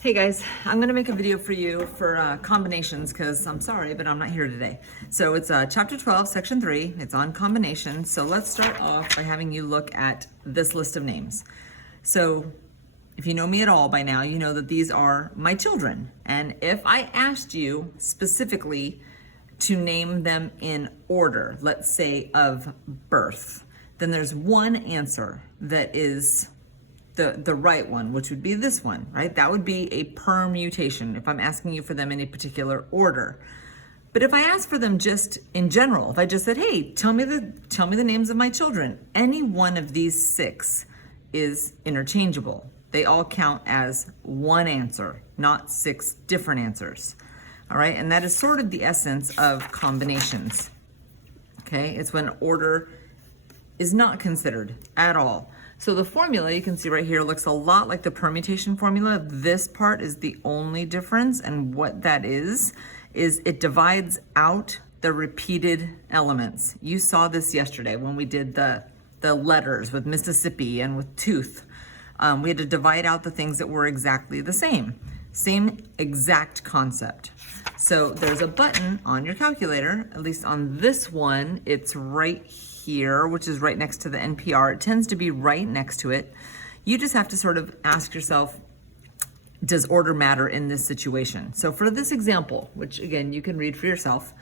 Hey guys, I'm gonna make a video for you for combinations because I'm sorry, but I'm not here today. So it's chapter 12, section 3. It's on combinations. So let's start off by having you look at this list of names. So if you know me at all by now, you know that these are my children. And if I asked you specifically to name them in order, let's say of birth, then there's one answer that is the right one, which would be this one, right? That would be a permutation if I'm asking you for them in a particular order. But if I ask for them just in general, if I just said, hey, tell me the names of my children, any one of these 6 is interchangeable. They all count as one answer, not 6 different answers. All right, and that is sort of the essence of combinations. Okay, it's when order is not considered at all. So the formula you can see right here looks a lot like the permutation formula. This part is the only difference, and what that is it divides out the repeated elements. You saw this yesterday when we did the letters with Mississippi and with tooth. We had to divide out the things that were exactly the same exact concept. So there's a button on your calculator, at least on this one, it's right here, which is right next to the NPR. It tends to be right next to it. You just have to sort of ask yourself, does order matter in this situation? So for this example, which again, you can read for yourself,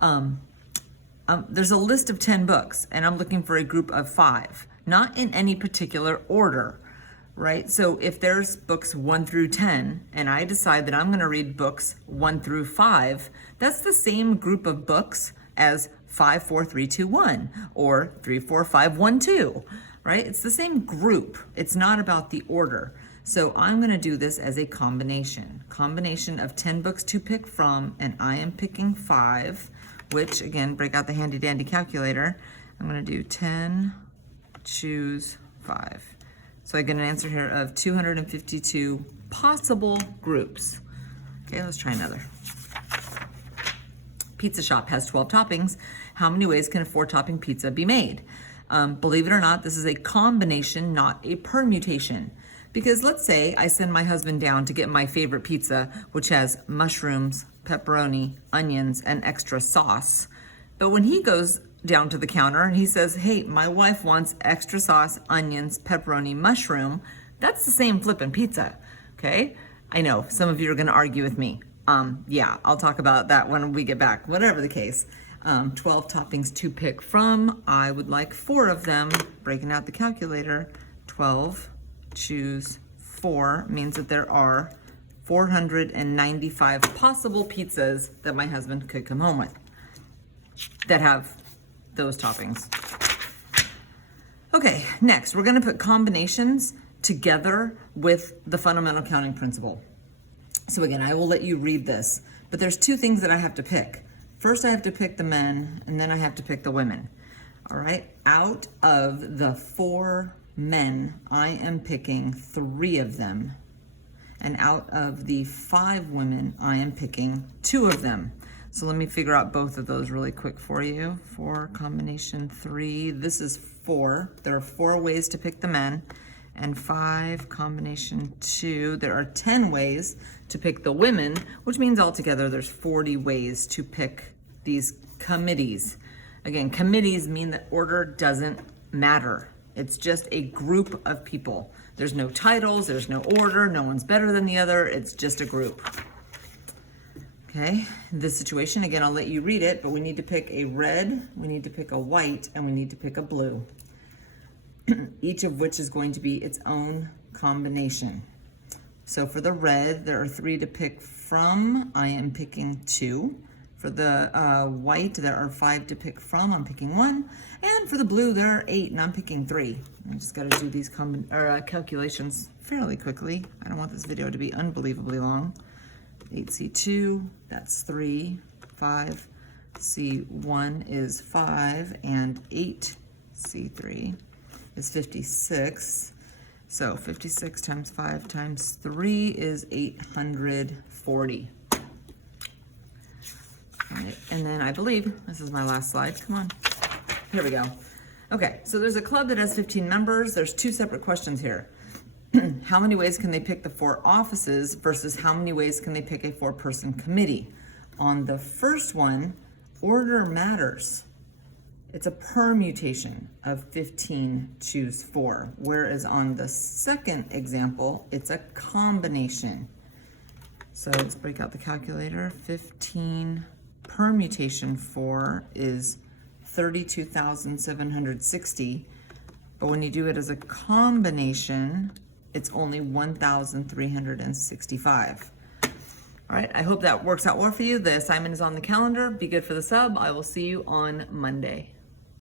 there's a list of 10 books and I'm looking for a group of 5, not in any particular order, right? So if there's books 1 through 10 and I decide that I'm gonna read books 1 through 5, that's the same group of books as 5, 4, 3, 2, 1, or 3, 4, 5, 1, 2, right? It's the same group. It's not about the order. So I'm gonna do this as a combination of 10 books to pick from, and I am picking 5, which again, break out the handy dandy calculator. I'm gonna do 10, choose 5. So I get an answer here of 252 possible groups. Okay, let's try another. Pizza shop has 12 toppings. How many ways can a 4-topping pizza be made? Believe it or not, this is a combination, not a permutation. Because let's say I send my husband down to get my favorite pizza, which has mushrooms, pepperoni, onions, and extra sauce. But when he goes down to the counter and he says, hey, my wife wants extra sauce, onions, pepperoni, mushroom, that's the same flippin' pizza, okay? I know, some of you are gonna argue with me. Yeah, I'll talk about that when we get back, whatever the case. 12 toppings to pick from. I would like 4 of them. Breaking out the calculator, 12, choose 4 means that there are 495 possible pizzas that my husband could come home with that have those toppings. Okay, next, we're gonna put combinations together with the fundamental counting principle. So again, I will let you read this, but there's 2 things that I have to pick. First, I have to pick the men, and then I have to pick the women. All right, out of the 4 men, I am picking 3 of them. And out of the 5 women, I am picking 2 of them. So let me figure out both of those really quick for you. 4 combination 3, this is 4. There are 4 ways to pick the men. And 5 combination 2, there are 10 ways to pick the women, which means altogether there's 40 ways to pick these committees. Again, committees mean that order doesn't matter. It's just a group of people. There's no titles, there's no order, no one's better than the other, it's just a group. Okay, in this situation, again, I'll let you read it, but we need to pick a red, we need to pick a white, and we need to pick a blue. Each of which is going to be its own combination. So for the red, there are 3 to pick from. I am picking 2. For the white, there are 5 to pick from. I'm picking 1. And for the blue, there are 8, and I'm picking 3. I just got to do these calculations fairly quickly. I don't want this video to be unbelievably long. 8C2, that's 3. 5C1 is 5, and 8C3 is 56. So 56 times 5 times 3 is 840. Right, and then I believe, this is my last slide, come on. Here we go. Okay, so there's a club that has 15 members. There's 2 separate questions here. how many ways can they pick the 4 offices versus how many ways can they pick a 4-person committee? On the first one, order matters. It's a permutation of 15 choose 4, whereas on the second example, it's a combination. So let's break out the calculator. 15 permutation 4 is 32,760. But when you do it as a combination, it's only 1,365. All right, I hope that works out well for you. The assignment is on the calendar. Be good for the sub. I will see you on Monday.